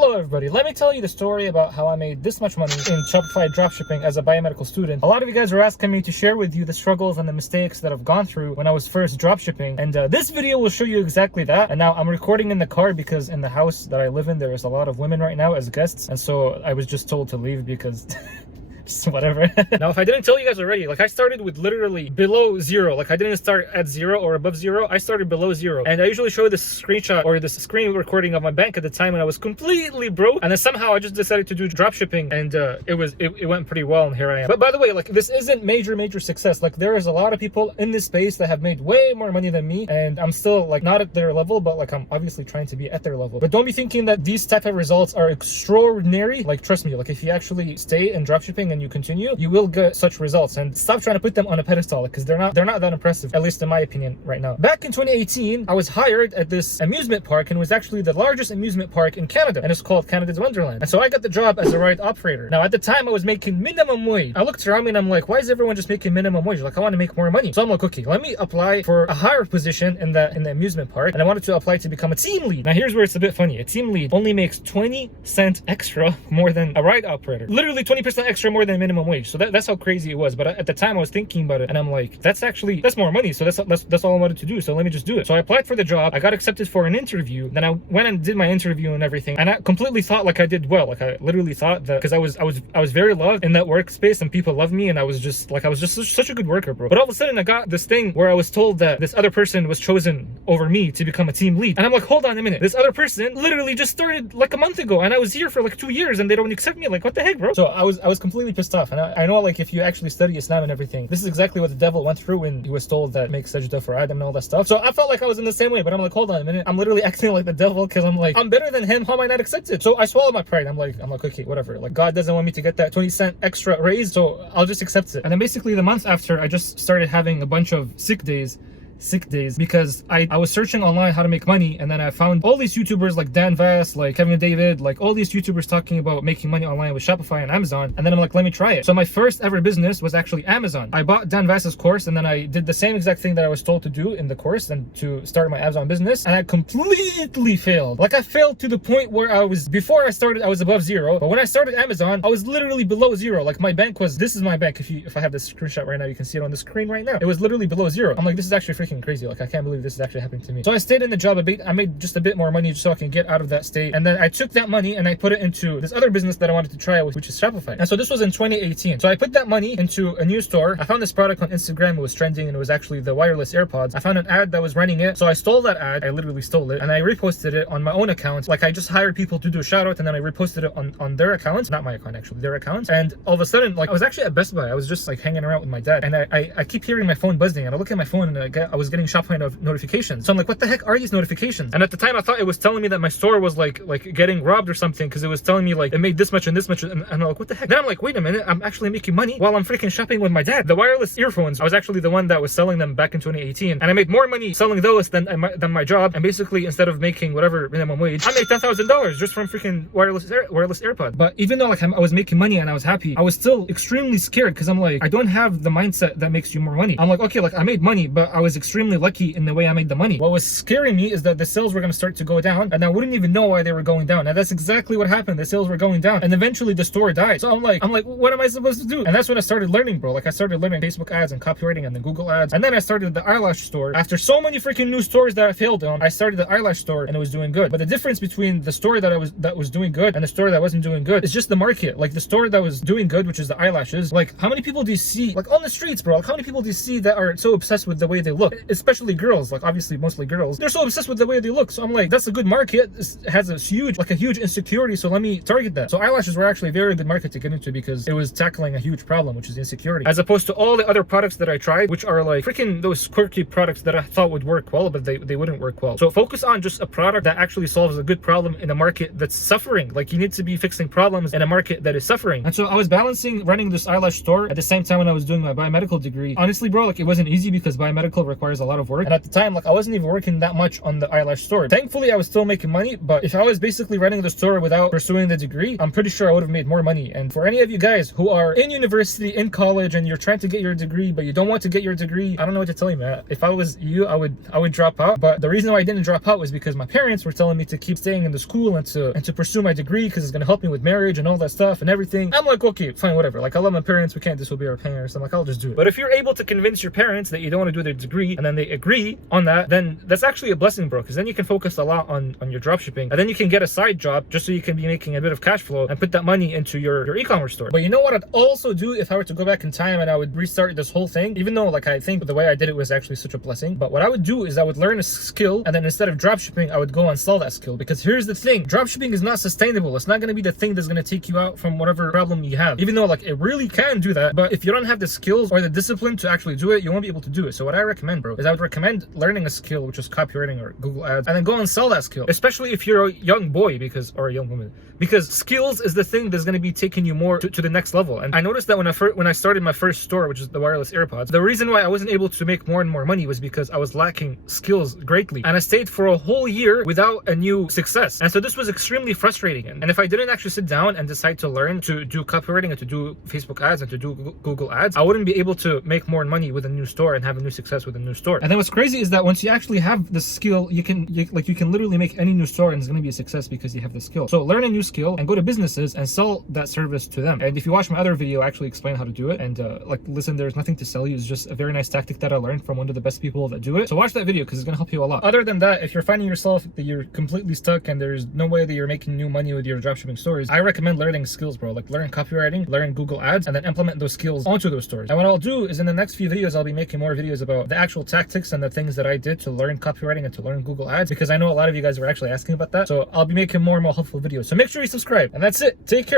Hello everybody, let me tell you the story about how I made this much money in Shopify Dropshipping as a biomedical student. A lot of you guys are asking me to share with you the struggles and the mistakes that I've gone through when I was first dropshipping, and this video will show you exactly that. And now I'm recording in the car because in the house that I live in there is a lot of women right now as guests, and so I was just told to leave because whatever. Now, if I didn't tell you guys already, like I started with literally below zero. Like I didn't start at zero or above zero. I started below zero. And I usually show this screenshot or this screen recording of my bank at the time when I was completely broke. And then somehow I just decided to do drop shipping, and it went pretty well, and here I am. But by the way, like this isn't major success. Like there is a lot of people in this space that have made way more money than me, and I'm still like not at their level, but like I'm obviously trying to be at their level. But don't be thinking that these type of results are extraordinary. Like trust me, like if you actually stay in dropshipping and you continue, you will get such results. And stop trying to put them on a pedestal because they're not that impressive, at least in my opinion right now. Back in 2018, I was hired at this amusement park, and it was actually the largest amusement park in Canada, and it's called Canada's Wonderland. And so I got the job as a ride operator. Now at the time I was making minimum wage. I looked around me and I'm like, why is everyone just making minimum wage? Like I want to make more money. So I'm like, okay, let me apply for a higher position in the amusement park, and I wanted to apply to become a team lead. Now here's where it's a bit funny. A team lead only makes 20 cents extra more than a ride operator. Literally 20% extra more than minimum wage. So that's how crazy it was. But at the time I was thinking about it and I'm like, that's more money. So that's all I wanted to do. So let me just do it. So I applied for the job. I got accepted for an interview. Then I went and did my interview and everything. And I completely thought like I did well. Like I literally thought that, because I was very loved in that workspace and people loved me, and I was just such a good worker, bro. But all of a sudden I got this thing where I was told that this other person was chosen over me to become a team lead. And I'm like, hold on a minute. This other person literally just started like a month ago, and I was here for like 2 years and they don't accept me. Like what the heck, bro? So I was completely pissed off. And I know like if you actually study Islam and everything, this is exactly what the devil went through when he was told that make sajda for Adam and all that stuff. So I felt like I was in the same way, but I'm like, hold on a minute. I'm literally acting like the devil because I'm like, I'm better than him. How am I not accepted? So I swallowed my pride. I'm like, okay, whatever. Like God doesn't want me to get that 20-cent extra raise, so I'll just accept it. And then basically the month after, I just started having a bunch of sick days because I was searching online how to make money, and then I found all these YouTubers like Dan Vass, like Kevin David, like all these YouTubers talking about making money online with Shopify and Amazon. And then I'm like, let me try it. So my first ever business was actually Amazon. I bought Dan Vass's course, and then I did the same exact thing that I was told to do in the course and to start my Amazon business, and I completely failed. Like I failed to the point where before I started I was above zero, but when I started Amazon I was literally below zero. Like my bank was, this is my bank. If I have this screenshot right now, you can see it on the screen right now. It was literally below zero. I'm like, this is actually freaking crazy. Like I can't believe this is actually happening to me. So I stayed in the job a bit. I made just a bit more money so I can get out of that state, and then I took that money and I put it into this other business that I wanted to try, which is Shopify. And so this was in 2018. So I put that money into a new store. I found this product on Instagram. It was trending, and it was actually the wireless AirPods. I found an ad that was running it, so I stole that ad. I literally stole it, and I reposted it on my own account. Like I just hired people to do a shout out, and then I reposted it on their accounts, not my account actually, their accounts. And all of a sudden, like I was actually at Best Buy. I was just like hanging around with my dad, and I keep hearing my phone buzzing, and I look at my phone and I was getting Shopify notifications. So I'm like, what the heck are these notifications? And at the time I thought it was telling me that my store was like getting robbed or something, because it was telling me like it made this much and this much, and I'm like, what the heck? Then I'm like, wait a minute, I'm actually making money while I'm freaking shopping with my dad. The wireless earphones, I was actually the one that was selling them back in 2018, and I made more money selling those than my job. And basically instead of making whatever minimum wage, I made $10,000 just from freaking wireless AirPod. But even though like I was making money and I was happy, I was still extremely scared, because I'm like, I don't have the mindset that makes you more money. I'm like, okay, like I made money, but I was extremely lucky in the way I made the money. What was scaring me is that the sales were going to start to go down, and I wouldn't even know why they were going down. And that's exactly what happened. The sales were going down, and eventually the store died. So I'm like, what am I supposed to do? And that's when I started learning, bro. Like I started learning Facebook ads and copywriting and then Google ads. And then I started the eyelash store. After so many freaking new stores that I failed on, I started the eyelash store, and it was doing good. But the difference between the store that was doing good and the store that wasn't doing good is just the market. Like the store that was doing good, which is the eyelashes, like how many people do you see like on the streets, bro? Like how many people do you see that are so obsessed with the way they look? Especially girls, like obviously mostly girls. They're so obsessed with the way they look. So I'm like, that's a good market. It has a huge insecurity, so let me target that. So eyelashes were actually a very good market to get into, because it was tackling a huge problem, which is insecurity, as opposed to all the other products that I tried, which are like freaking those quirky products that I thought would work well, but they wouldn't work well. So focus on just a product that actually solves a good problem in a market that's suffering. Like you need to be fixing problems in a market that is suffering. And so I was balancing running this eyelash store at the same time when I was doing my biomedical degree. Honestly, bro, like it wasn't easy because biomedical requires requires a lot of work. And at the time, like, I wasn't even working that much on the eyelash store. Thankfully, I was still making money, but if I was basically running the store without pursuing the degree, I'm pretty sure I would have made more money. And for any of you guys who are in university, in college, and you're trying to get your degree, but you don't want to get your degree, I don't know what to tell you, man. If I was you, I would drop out. But the reason why I didn't drop out was because my parents were telling me to keep staying in the school and to pursue my degree, because it's going to help me with marriage and all that stuff and everything. I'm like, okay, fine, whatever. Like, I love my parents, we can't disobey our parents. I'm like, I'll just do it. But if you're able to convince your parents that you don't want to do their degree, and then they agree on that, then that's actually a blessing, bro, because then you can focus a lot on your dropshipping, and then you can get a side job just so you can be making a bit of cash flow and put that money into your e-commerce store. But you know what I'd also do if I were to go back in time and I would restart this whole thing, even though, like, I think the way I did it was actually such a blessing, but what I would do is I would learn a skill, and then instead of dropshipping, I would go and sell that skill. Because here's the thing, dropshipping is not sustainable. It's not going to be the thing that's going to take you out from whatever problem you have, even though, like, it really can do that. But if you don't have the skills or the discipline to actually do it, you won't be able to do it. So what I recommend, bro, is I would recommend learning a skill, which is copywriting or Google ads, and then go and sell that skill, especially if you're a young boy or a young woman, because skills is the thing that's going to be taking you more to the next level. And I noticed that when I started my first store, which is the wireless AirPods, the reason why I wasn't able to make more and more money was because I was lacking skills greatly, and I stayed for a whole year without a new success. And so this was extremely frustrating. And if I didn't actually sit down and decide to learn to do copywriting and to do Facebook ads and to do Google ads, I wouldn't be able to make more money with a new store and have a new success with a new store. And then what's crazy is that once you actually have the skill, you can literally make any new store, and it's going to be a success because you have the skill. So learn a new skill and go to businesses and sell that service to them. And if you watch my other video, I actually explain how to do it. And like, listen, there's nothing to sell you. It's just a very nice tactic that I learned from one of the best people that do it. So watch that video because it's going to help you a lot. Other than that, if you're finding yourself that you're completely stuck and there's no way that you're making new money with your dropshipping stores, I recommend learning skills, bro. Like, learn copywriting, learn Google ads, and then implement those skills onto those stores. And what I'll do is in the next few videos, I'll be making more videos about the actual tactics and the things that I did to learn copywriting and to learn Google ads, because I know a lot of you guys were actually asking about that. So I'll be making more and more helpful videos. So make sure you subscribe. And that's it. Take care.